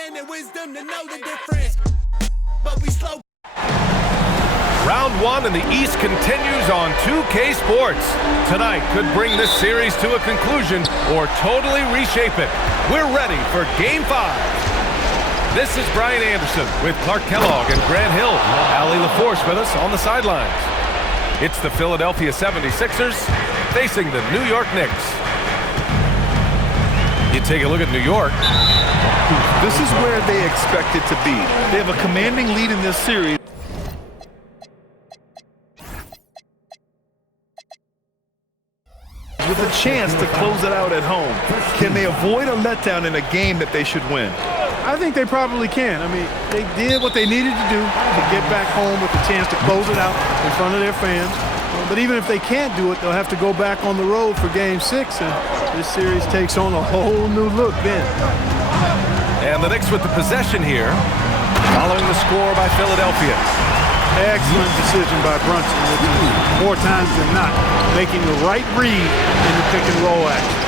understanding wisdom to know the difference. But we slow. Round one in the East continues on 2K Sports. Tonight could bring this series to a conclusion or totally reshape it. We're ready for Game 5. This is Brian Anderson with Clark Kellogg and Grant Hill. Allie LaForce with us on the sidelines. It's the Philadelphia 76ers facing the New York Knicks. You take a look at New York. This is where they expect it to be. They have a commanding lead in this series. With a chance to close it out at home. Can they avoid a letdown in a game that they should win? I think they probably can. I mean, they did what they needed to do to get back home with a chance to close it out in front of their fans. But even if they can't do it, they'll have to go back on the road for Game 6, and this series takes on a whole new look then. And the Knicks with the possession here, following the score by Philadelphia. Excellent decision by Brunson, which is more times than not making the right read in the pick and roll action.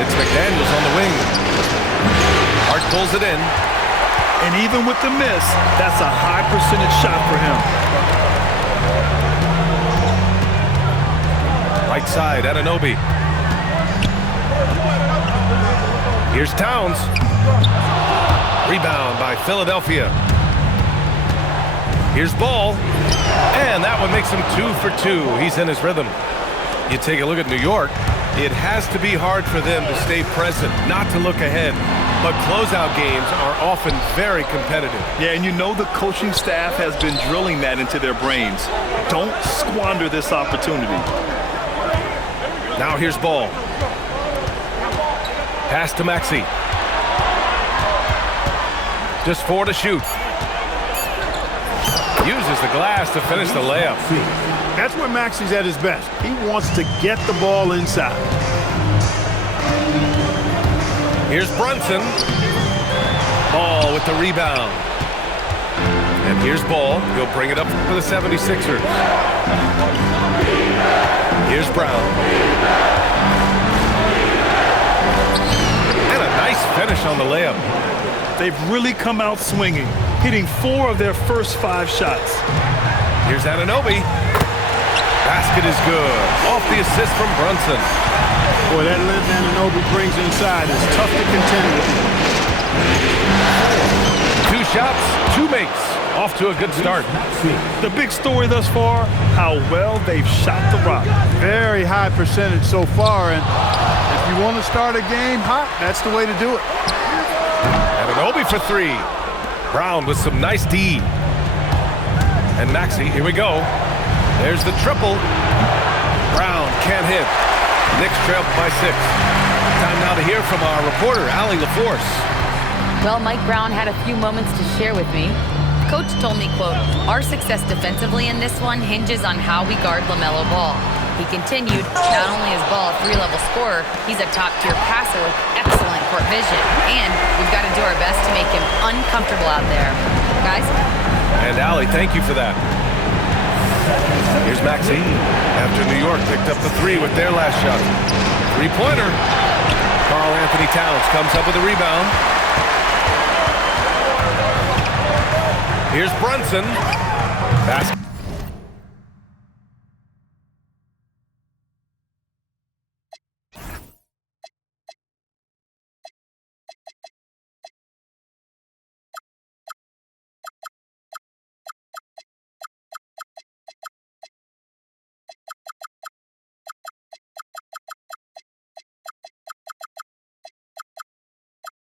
It's McDaniels on the wing. Hart pulls it in. And even with the miss, that's a high percentage shot for him. Right side, Anunoby. Here's Towns. Rebound by Philadelphia. Here's Ball. And that one makes him 2 for 2. He's in his rhythm. You take a look at New York. It has to be hard for them to stay present, not to look ahead. But closeout games are often very competitive. Yeah, and you know the coaching staff has been drilling that into their brains. Don't squander this opportunity. Now here's Ball. Pass to Maxey. Just 4 to shoot. Uses the glass to finish the layup. That's where Maxey's at his best. He wants to get the ball inside. Here's Brunson. Ball with the rebound. And here's Ball. He'll bring it up for the 76ers. Here's Brown. And a nice finish on the layup. They've really come out swinging, hitting 4 of their first 5 shots. Here's Anunoby. Basket is good. Off the assist from Brunson. Boy, that length Anunoby brings inside is tough to contend with. 2 shots, 2 makes. Off to a good start. The big story thus far, how well they've shot the rock. Very high percentage so far, and if you want to start a game hot, that's the way to do it. Anunoby for 3. Brown with some nice D. And Maxey, here we go. There's the triple. Brown can't hit. Knicks trail by 6. Time now to hear from our reporter, Allie LaForce. Well, Mike Brown had a few moments to share with me. Coach told me, quote, "Our success defensively in this one hinges on how we guard LaMelo Ball." He continued, not only is Ball a 3-level scorer, he's a top-tier passer with excellent court vision. And we've got to do our best to make him uncomfortable out there. Guys? And Allie, thank you for that. Here's Maxey. After New York picked up the 3 with their last shot. 3-pointer. Karl Anthony Towns comes up with a rebound. Here's Brunson. Basket.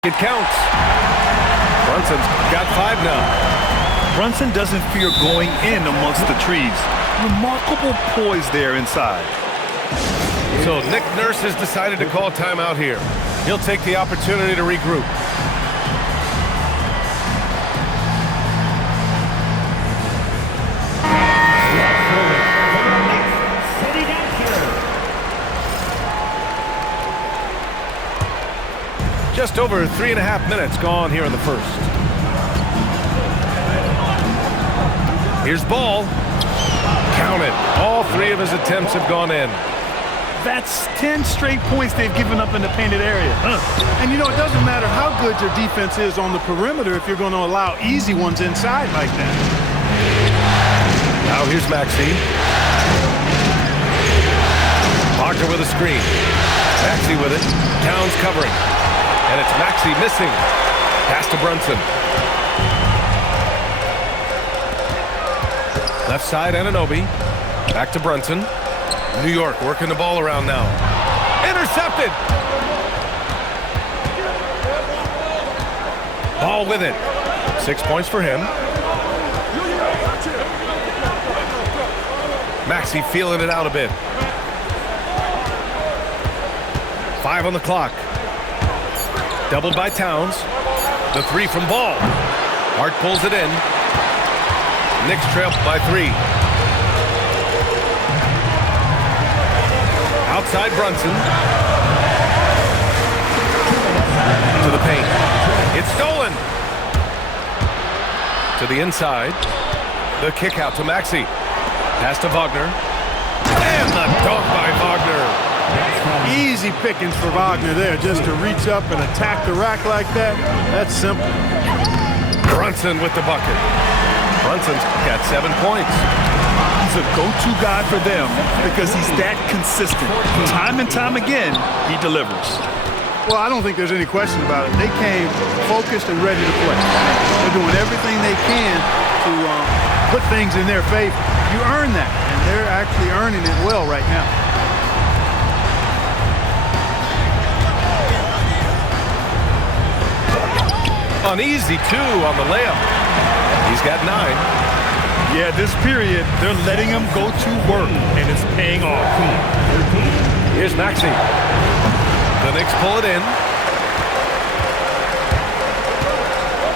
It counts. Brunson's got 5 now. Brunson doesn't fear going in amongst the trees. Remarkable poise there inside. So Nick Nurse has decided to call timeout here. He'll take the opportunity to regroup. Just over 3.5 minutes gone here in the first. Here's Ball. Count it. All 3 of his attempts have gone in. That's 10 straight points they've given up in the painted area. And, you know, it doesn't matter how good your defense is on the perimeter if you're going to allow easy ones inside like that. Now here's Maxey. Wagner with a screen. Maxey with it. Towns covering. And it's Maxey missing. Pass to Brunson. Left side, Anunoby. Back to Brunson. New York working the ball around now. Intercepted! Ball with it. 6 points for him. Maxey feeling it out a bit. 5 on the clock. Doubled by Towns. The 3 from Ball. Hart pulls it in. Knicks trail by 3. Outside Brunson. To the paint. It's stolen. To the inside. The kick out to Maxey. Pass to Wagner. And the dunk by Wagner. Easy pickings for Wagner there, just to reach up and attack the rack like that. That's simple. Brunson with the bucket. Brunson's got 7 points. He's a go-to guy for them because he's that consistent. Time and time again, he delivers. Well, I don't think there's any question about it. They came focused and ready to play. They're doing everything they can to put things in their favor. You earn that, and they're actually earning it well right now. An easy 2 on the layup. He's got 9. Yeah, this period, they're letting him go to work, and it's paying off. Here's Maxey. The Knicks pull it in.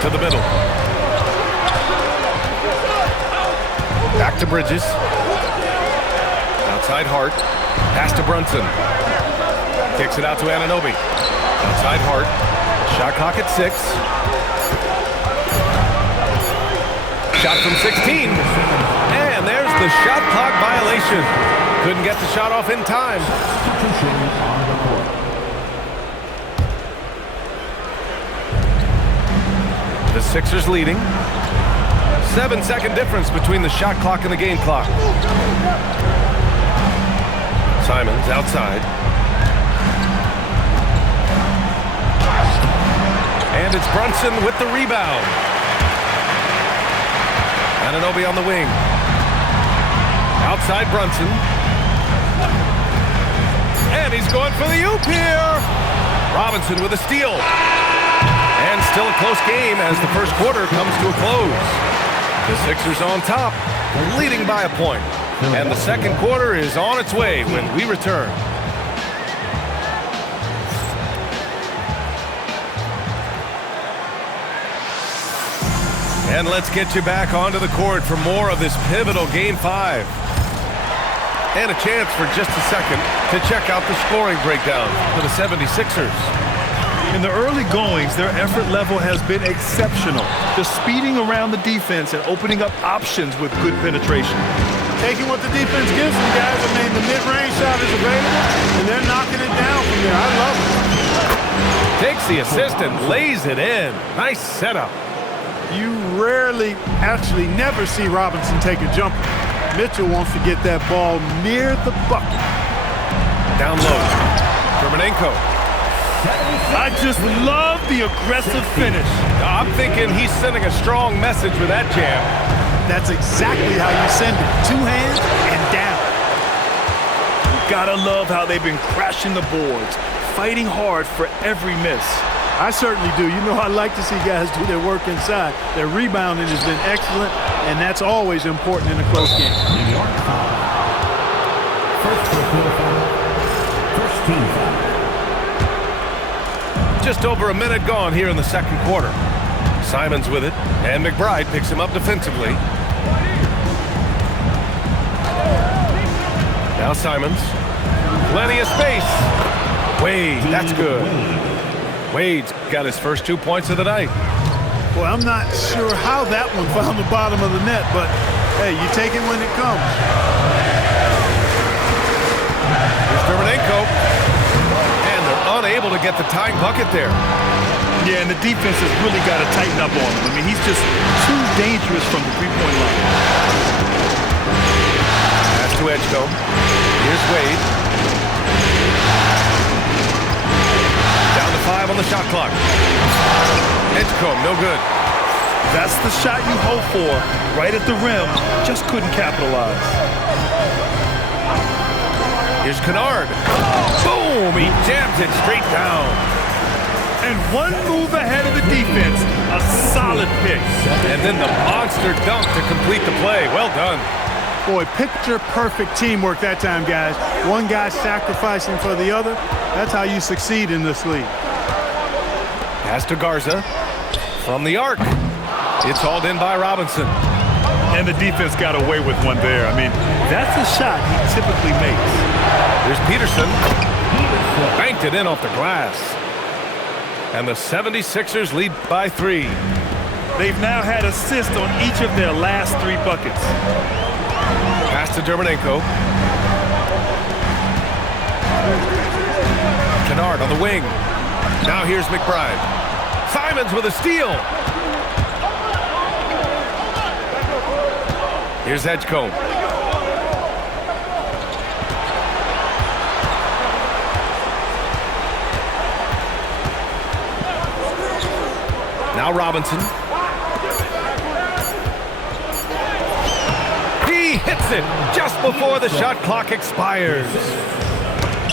To the middle. Back to Bridges. Outside Hart. Pass to Brunson. Kicks it out to Anunoby. Outside Hart. Shot clock at 6. Shot from 16. And there's the shot clock violation. Couldn't get the shot off in time. The Sixers leading. 7-second difference between the shot clock and the game clock. Simons outside. And it's Brunson with the rebound. Anunoby on the wing. Outside Brunson. And he's going for the oop here. Robinson with a steal. And still a close game as the first quarter comes to a close. The Sixers on top, leading by a point. And the second quarter is on its way when we return. And let's get you back onto the court for more of this pivotal Game 5. And a chance for just a second to check out the scoring breakdown for the 76ers. In the early goings, their effort level has been exceptional. Just speeding around the defense and opening up options with good penetration. Taking what the defense gives them, guys. I mean, the mid-range shot is available, and they're knocking it down from there. I love it. Takes the assist and lays it in. Nice setup. You rarely, actually never see Robinson take a jumper. Mitchell wants to get that ball near the bucket. Down low. Germanenko. I just love the aggressive finish. I'm thinking he's sending a strong message with that jam. That's exactly how you send it. 2 hands and down. Gotta love how they've been crashing the boards, fighting hard for every miss. I certainly do. You know, I like to see guys do their work inside. Their rebounding has been excellent, and that's always important in a close game. New York foul. First team foul. Just over a minute gone here in the second quarter. Simons with it, and McBride picks him up defensively. Now Simons. Plenty of space. Wade, that's good. Wade's got his first 2 points of the night. Well, I'm not sure how that one found the bottom of the net, but hey, you take it when it comes. Here's Dermonenko. And they're unable to get the tying bucket there. Yeah, and the defense has really got to tighten up on him. I mean, he's just too dangerous from the three-point line. Pass to Edgecombe. Here's Wade. Down to 5 on the shot clock. Edgecombe, no good. That's the shot you hope for, right at the rim. Just couldn't capitalize. Here's Kennard. Boom! He jams it straight down. And one move ahead of the defense. A solid pick. And then the monster dunk to complete the play. Well done. Boy, picture-perfect teamwork that time, guys. One guy sacrificing for the other. That's how you succeed in this league. Pass to Garza. From the arc. It's hauled in by Robinson. And the defense got away with one there. I mean, that's a shot he typically makes. There's Peterson. Banked it in off the glass. And the 76ers lead by 3. They've now had assists on each of their last 3 buckets. Pass to Dermonenko. Kennard on the wing. Now here's McBride. Simons with a steal. Here's Edgecombe. Now Robinson. He hits it just before the shot clock expires.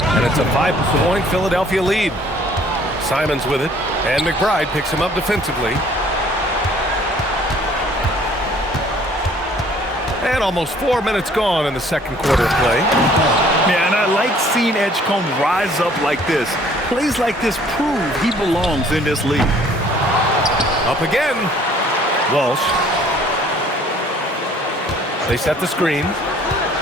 And it's a 5-point Philadelphia lead. Simons with it, and McBride picks him up defensively. And almost 4 minutes gone in the second quarter of play. Yeah, and I like seeing Edgecombe rise up like this. Plays like this prove he belongs in this league. Up again. Walsh. They set the screen.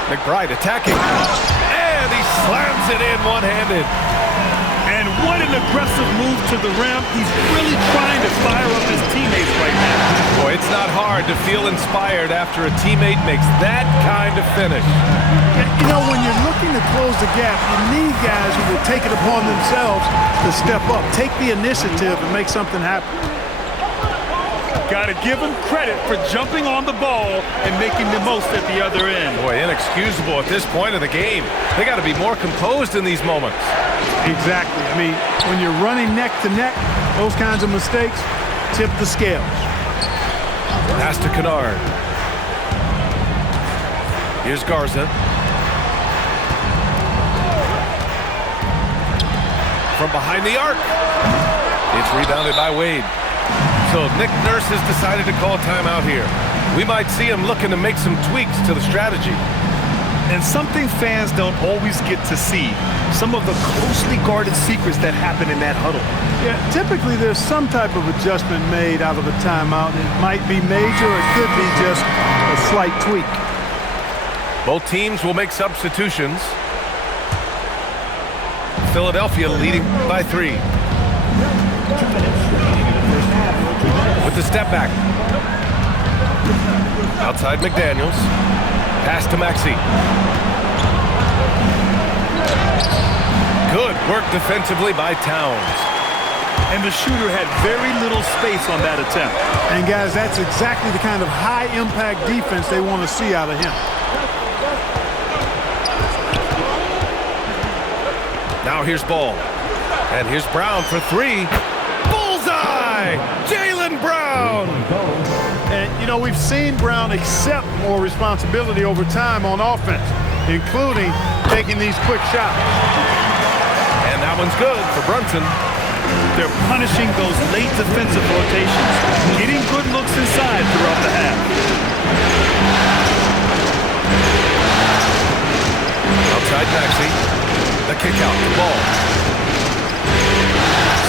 McBride attacking. And he slams it in one-handed. And what an aggressive move to the rim. He's really trying to fire up his teammates right now. Boy, it's not hard to feel inspired after a teammate makes that kind of finish. You know, when you're looking to close the gap, you need guys who will take it upon themselves to step up, take the initiative, and make something happen. Got to give him credit for jumping on the ball and making the most at the other end. Boy, inexcusable at this point of the game. They got to be more composed in these moments. Exactly. I mean, when you're running neck to neck, those kinds of mistakes tip the scales. Pass to Kennard. Here's Garza. From behind the arc. It's rebounded by Wade. So Nick Nurse has decided to call timeout here. We might see him looking to make some tweaks to the strategy. And something fans don't always get to see, some of the closely guarded secrets that happen in that huddle. Yeah, typically there's some type of adjustment made out of a timeout. It might be major, it could be just a slight tweak. Both teams will make substitutions. Philadelphia leading by 3. With the step back. Outside McDaniels. Pass to Maxey. Good work defensively by Towns. And the shooter had very little space on that attempt. And guys, that's exactly the kind of high-impact defense they want to see out of him. Now here's Ball. And here's Brown for 3. Bullseye! Jaylen Brown! And, you know, we've seen Brown accept more responsibility over time on offense, including taking these quick shots. And that one's good for Brunson. They're punishing those late defensive rotations, getting good looks inside throughout the half. Outside Maxey. The kick out, the ball.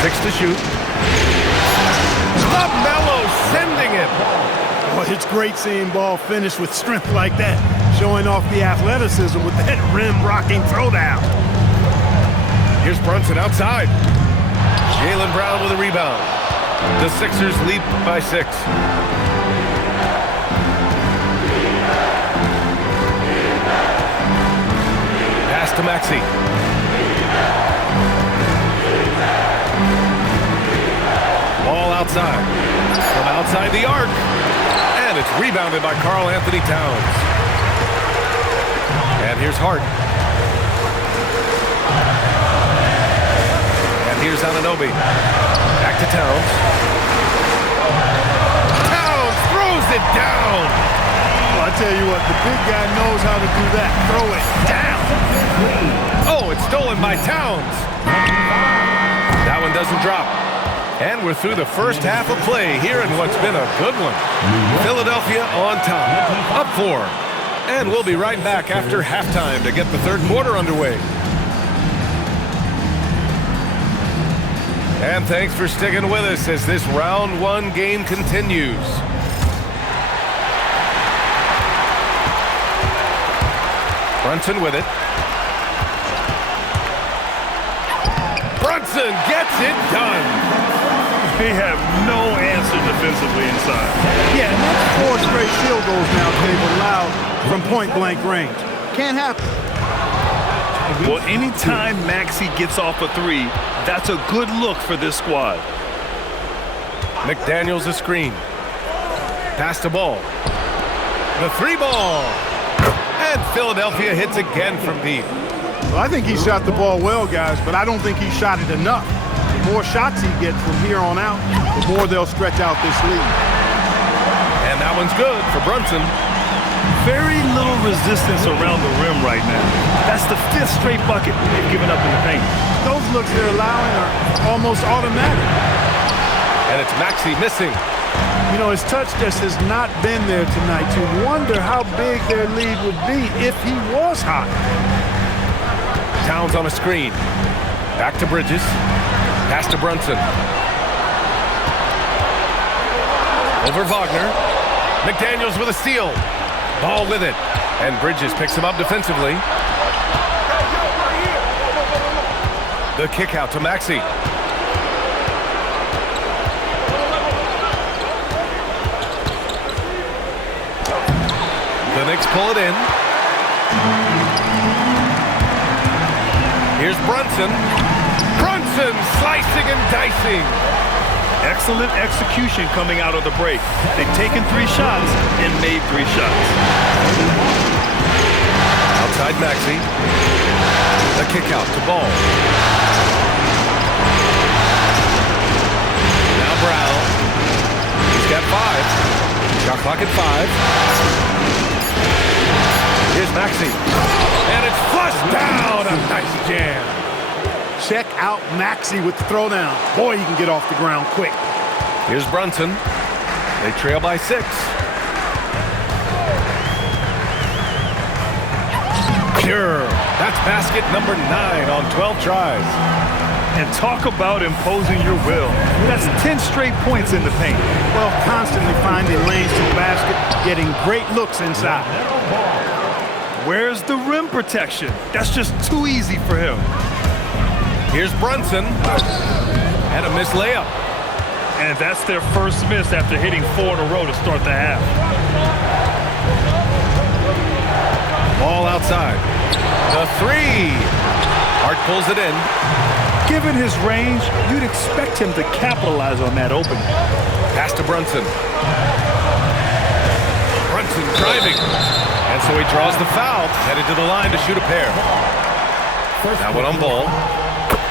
6 to shoot. LaMelo sending it. Well, it's great seeing Ball finish with strength like that, showing off the athleticism with that rim-rocking throwdown. Here's Brunson outside. Jaylen Brown with a rebound. The Sixers lead by 6. Pass to Maxey. outside. From outside the arc. And it's rebounded by Karl Anthony Towns. And here's Hart. And here's Anunoby. Back to Towns. Towns throws it down. Well, I tell you what, the big guy knows how to do that. Throw it down. Oh, it's stolen by Towns. That one doesn't drop. And we're through the first half of play here in what's been a good one. Philadelphia on top, up 4. And we'll be right back after halftime to get the third quarter underway. And thanks for sticking with us as this round 1 game continues. Brunson with it. Brunson gets it done. They have no answer defensively inside. Yeah, and that's 4 straight field goals now they've allowed from point-blank range. Can't happen. Well, anytime Maxey gets off a 3, that's a good look for this squad. McDaniels a screen. Pass the ball. The 3 ball. And Philadelphia hits again from deep. Well, I think he shot the ball well, guys, but I don't think he shot it enough. The more shots he gets from here on out, the more they'll stretch out this lead. And that one's good for Brunson. Very little resistance around the rim right now. That's the 5th straight bucket they've given up in the paint. Those looks they're allowing are almost automatic. And it's Maxey missing. You know, his touch just has not been there tonight. You wonder how big their lead would be if he was hot. Towns on a screen. Back to Bridges. Pass to Brunson. Over Wagner. McDaniels with a steal. Ball with it. And Bridges picks him up defensively. The kick out to Maxey. The Knicks pull it in. Here's Brunson. Brunson slicing and dicing. Excellent execution coming out of the break. They've taken 3 shots and made 3 shots. Outside Maxey. The kick out to Ball. Now Brown. He's got 5. Shot clock at 5. Here's Maxey. And it's flushed down. A nice jam. Check out Maxey with the throwdown. Boy, he can get off the ground quick. Here's Brunson. They trail by 6. Pure. That's basket number 9 on 12 tries. And talk about imposing your will. That's 10 straight points in the paint. Well, constantly finding lanes to the basket, getting great looks inside. Where's the rim protection? That's just too easy for him. Here's Brunson. And a missed layup. And that's their first miss after hitting 4 in a row to start the half. Ball outside. The 3. Hart pulls it in. Given his range, you'd expect him to capitalize on that opening. Pass to Brunson. Brunson driving. And so he draws the foul. Headed to the line to shoot a pair. That one on Ball.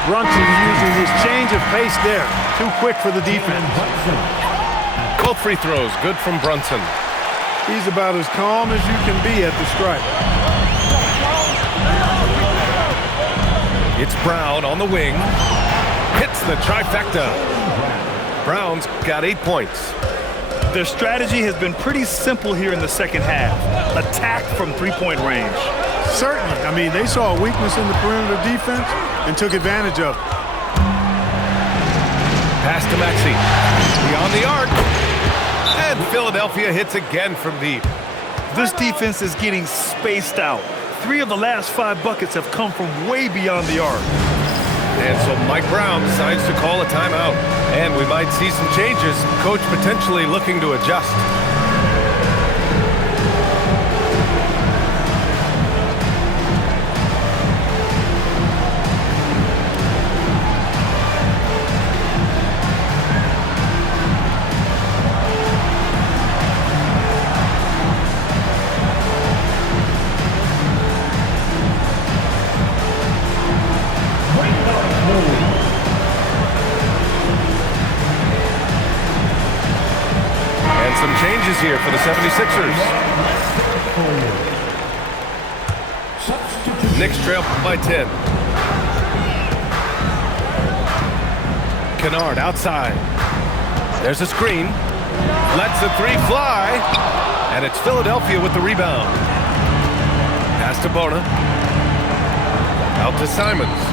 Brunson using his change of pace there. Too quick for the defense. Both free throws good from Brunson. He's about as calm as you can be at the stripe. It's Brown on the wing. Hits the trifecta. Brown's got 8 points. Their strategy has been pretty simple here in the second half. Attack from 3-point range. Certainly. I mean, they saw a weakness in the perimeter defense and took advantage of it. Pass to Maxey. Beyond the arc. And Philadelphia hits again from deep. This defense is getting spaced out. 3 of the last 5 buckets have come from way beyond the arc. And so Mike Brown decides to call a timeout. And we might see some changes. Coach potentially looking to adjust. Some changes here for the 76ers. Knicks trail by 10. Kennard outside. There's a screen. Lets the three fly. And it's Philadelphia with the rebound. Pass to Bona. Out to Simons.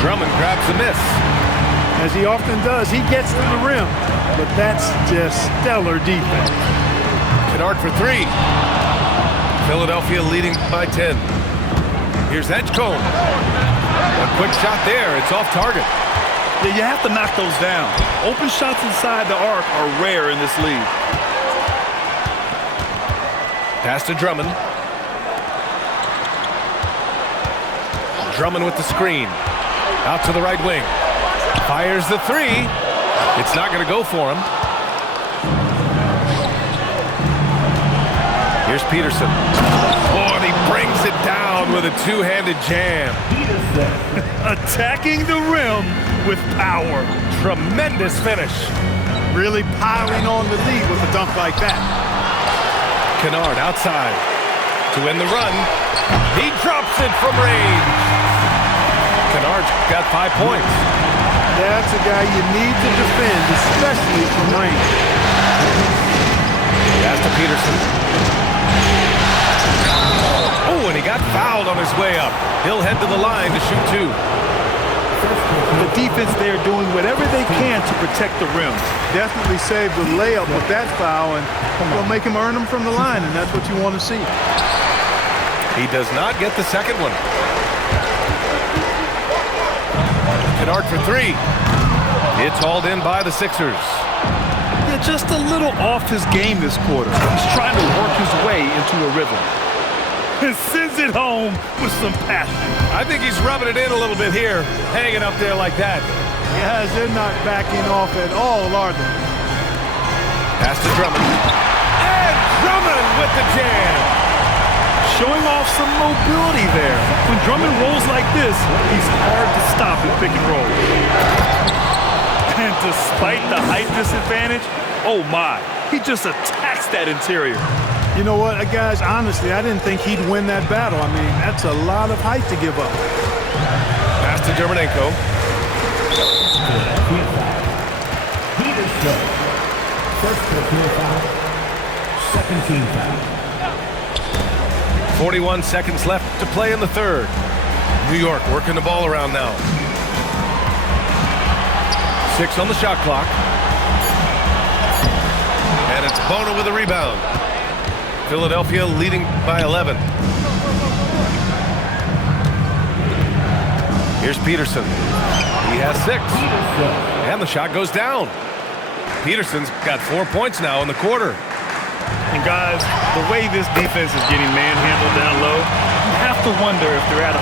Drummond grabs the miss. As he often does, he gets to the rim, but that's just stellar defense. Kennard for three. Philadelphia leading by 10. Here's Edgecombe. A quick shot there. It's off target. Yeah, you have to knock those down. Open shots inside the arc are rare in this league. Pass to Drummond. Drummond with the screen. Out to the right wing. Fires the three. It's not going to go for him. Here's Peterson. Oh, and he brings it down with a two-handed jam. Attacking the rim with power. Tremendous finish. Really piling on the lead with a dunk like that. Kennard outside to end the run. He drops it from range. Kennard's got 5 points. That's a guy you need to defend, especially from range. Pass to Peterson. Oh, and he got fouled on his way up. He'll head to the line to shoot two. The defense there doing whatever they can to protect the rim. Definitely saved the layup with that foul, and will make him earn them from the line, and that's what you want to see. He does not get the second one. Kennard for three. It's hauled in by the Sixers. Yeah, just a little off his game this quarter. He's trying to work his way into a rhythm. And sends it home with some passion. I think he's rubbing it in a little bit here, hanging up there like that. Guys, they're not backing off at all, are they? Pass to Drummond. And Drummond with the jam. Showing off some mobility there. When Drummond rolls like this, he's hard to stop in pick and roll. And despite the height disadvantage, oh my, he just attacks that interior. You know what, guys, honestly, I didn't think he'd win that battle. I mean, that's a lot of height to give up. Pass to Dermonenko. First personal foul, second team foul. 41 seconds left to play in the third. New York working the ball around now. 6 on the shot clock. And it's Bona with a rebound. Philadelphia leading by 11. Here's Peterson. He has 6. And the shot goes down. Peterson's got 4 points now in the quarter. And guys, the way this defense is getting manhandled down low, you have to wonder if they're at 100%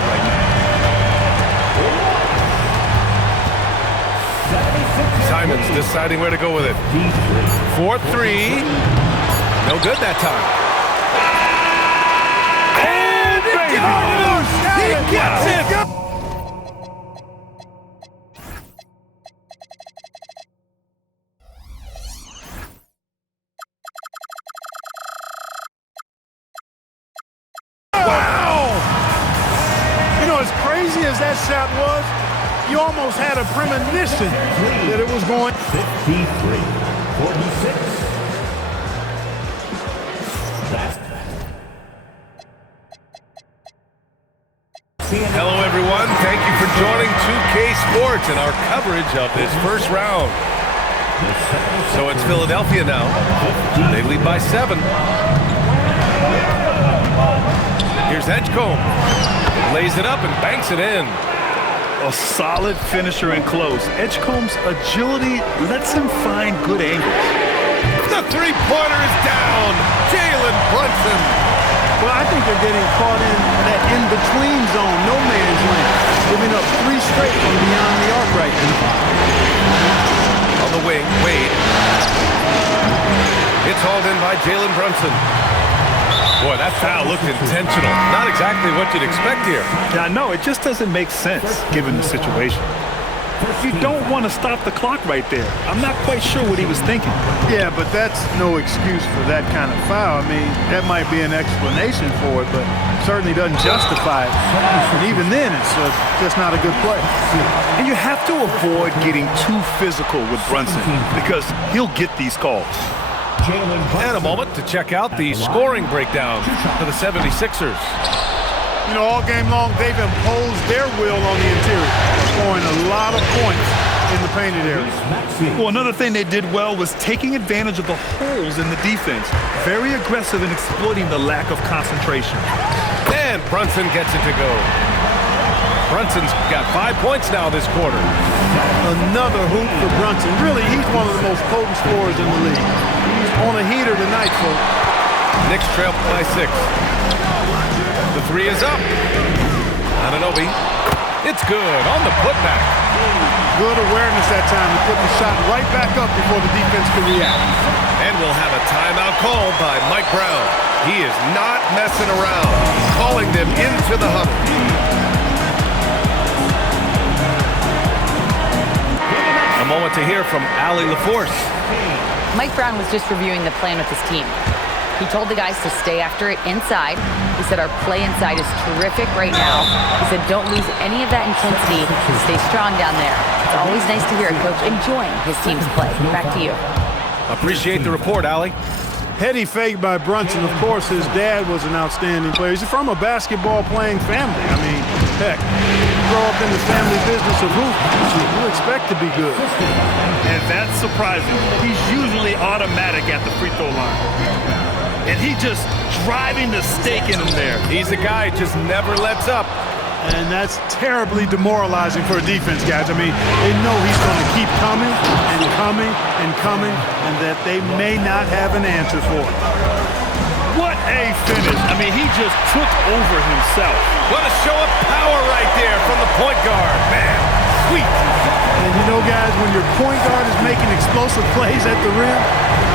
right now. Simons deciding where to go with it. 4-3. No good that time. And it goes! He gets it! As that shot was, you almost had a premonition that it was going. 53-46. Hello, everyone. Thank you for joining 2K Sports and our coverage of this first round. So it's Philadelphia now. They lead by 7. Here's Edgecombe. Lays it up and banks it in. A solid finisher and close. Edgecombe's agility lets him find good angles. The three-pointer is down. Jalen Brunson. Well, I think they're getting caught in that in-between zone, no man's land, giving up 3 straight from beyond the arc right now. On the wing, Wade. It's hauled in by Jalen Brunson. Boy, that foul looked intentional. Not exactly what you'd expect here. Yeah, I know. It just doesn't make sense given the situation. You don't want to stop the clock right there. I'm not quite sure what he was thinking. Yeah, but that's no excuse for that kind of foul. I mean, that might be an explanation for it, but certainly doesn't justify it. And even then, it's just not a good play. And you have to avoid getting too physical with Brunson because he'll get these calls. And a moment to check out the scoring breakdown for the 76ers. You know, all game long, they've imposed their will on the interior, scoring a lot of points in the painted area. Well, another thing they did well was taking advantage of the holes in the defense. Very aggressive in exploiting the lack of concentration. And Brunson gets it to go. Brunson's got 5 points now this quarter. Another hoop for Brunson. Really, he's one of the most potent scorers in the league. He's on a heater tonight, folks. Knicks trail by 6. The three is up. Anunoby. It's good on the putback. Good awareness that time to put the shot right back up before the defense can react. And we'll have a timeout called by Mike Brown. He is not messing around, calling them into the huddle. A moment to hear from Allie LaForce. Mike Brown was just reviewing the plan with his team. He told the guys to stay after it inside. He said our play inside is terrific right now. He said don't lose any of that intensity. Stay strong down there. It's always nice to hear a coach enjoying his team's play. Back to you. Appreciate the report, Allie. Heady fake by Brunson. Of course, his dad was an outstanding player. He's from a basketball-playing family. I mean, heck, you grow up in the family business of hooping, you expect to be good. And that's surprising. He's usually automatic at the free throw line. And he just driving the stake in him there. He's a guy who just never lets up. And that's terribly demoralizing for a defense, guys. I mean, they know he's going to keep coming and coming and coming, and that they may not have an answer for it. What a finish. I mean, he just took over himself. What a show of power right there from the point guard. Man, sweet. And you know, guys, when your point guard is making explosive plays at the rim,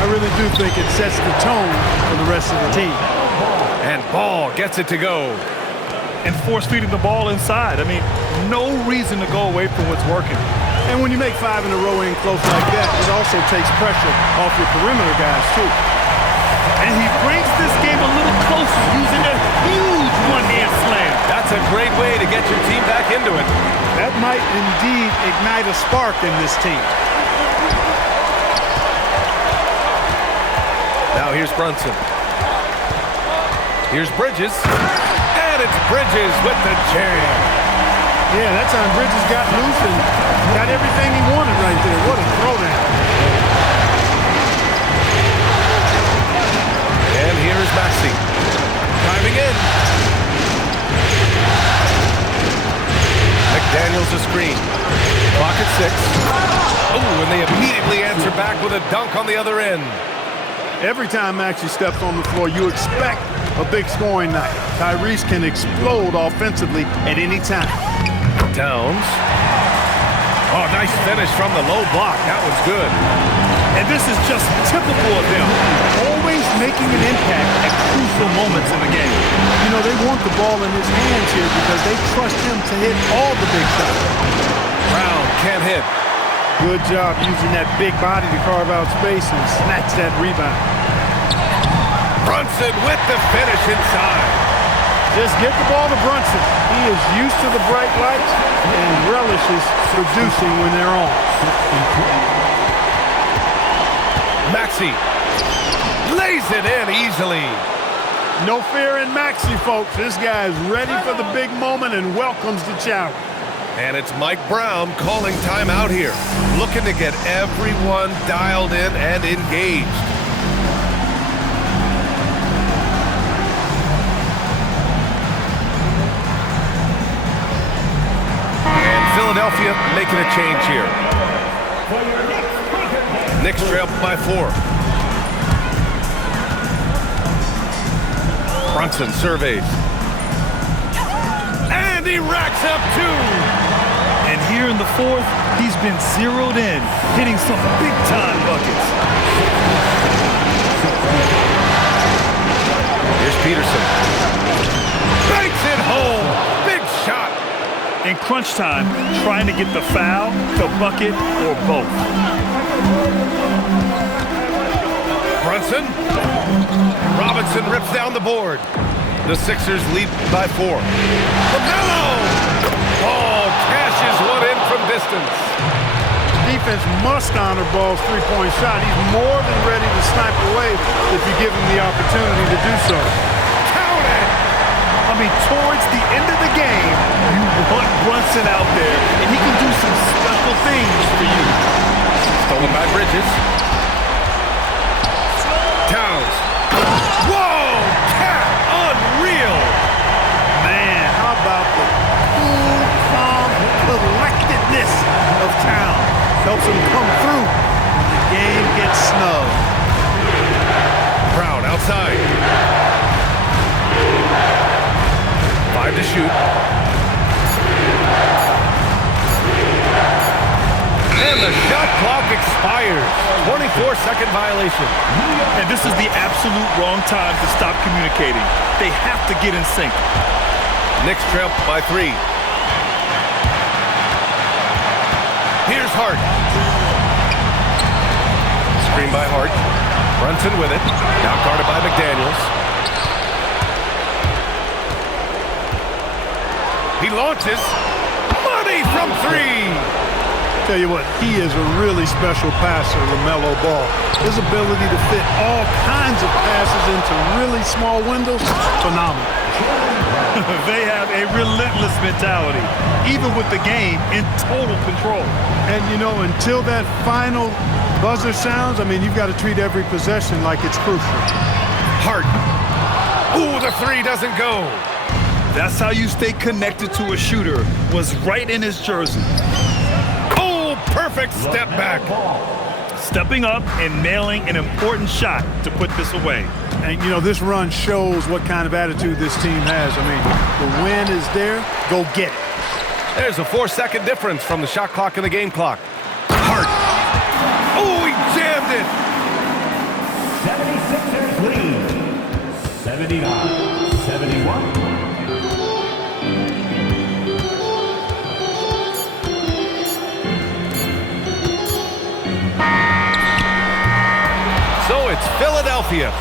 I really do think it sets the tone for the rest of the team. And Ball gets it to go. And force-feeding the ball inside. I mean, no reason to go away from what's working. And when you make 5 in a row in close like that, it also takes pressure off your perimeter guys, too. And he brings this game a little closer using a huge one-hand slam. That's a great way to get your team back into it. That might indeed ignite a spark in this team. Now here's Brunson. Here's Bridges. And it's Bridges with the jam. Yeah, that time Bridges got loose and got everything he wanted right there. What a throwdown. And here's Maxey. Driving in. McDaniels a screen. Clock at 6. Oh, and they immediately answer back with a dunk on the other end. Every time Maxey steps on the floor, you expect a big scoring night. Tyrese can explode offensively at any time. Downs. Oh, nice finish from the low block. That was good. And this is just typical of him. Always making an impact at crucial moments in the game. You know, they want the ball in his hands here because they trust him to hit all the big shots. Brown can't hit. Good job using that big body to carve out space and snatch that rebound. Brunson with the finish inside. Just get the ball to Brunson. He is used to the bright lights and relishes producing when they're on. Maxey lays it in easily. No fear in Maxey, folks. This guy is ready for the big moment and welcomes the challenge. And it's Mike Brown calling timeout here, looking to get everyone dialed in and engaged. And Philadelphia making a change here. Knicks trail by 4. Brunson surveys. And he racks up 2. And here in the 4th, he's been zeroed in, hitting some big-time buckets. Here's Peterson. Banks it home. Big shot. In crunch time, trying to get the foul, the bucket, or both. Brunson. Robinson rips down the board. The Sixers lead by 4. LaMelo! Ball cashes one in from distance. Defense must honor Ball's three-point shot. He's more than ready to snipe away if you give him the opportunity to do so. Count it! I mean, towards the end of the game, you want Brunson out there, and he can do some special things for you. Stolen by Bridges. Towns. Whoa! Cat! Unreal! Man, how about the cool, calm collectedness of Town? Helps him come through when the game gets snug. Brown outside. 5 to shoot. And the shot clock expires. 24-second violation. And this is the absolute wrong time to stop communicating. They have to get in sync. Knicks trail by 3. Here's Hart. Screen by Hart. Brunson with it. Now guarded by McDaniels. He launches. Money from 3. Tell you what, he is a really special passer, LaMelo Ball. His ability to fit all kinds of passes into really small windows, phenomenal. They have a relentless mentality, even with the game in total control. And, you know, until that final buzzer sounds, I mean, you've got to treat every possession like it's crucial. Hart. Ooh, the 3 doesn't go. That's how you stay connected to a shooter, was right in his jersey. Perfect step back. Stepping up and nailing an important shot to put this away. And, you know, this run shows what kind of attitude this team has. I mean, the win is there. Go get it. There's a 4-second difference from the shot clock and the game clock. Hart. Oh, he jammed76ers lead. 79-71. So it's Philadelphia.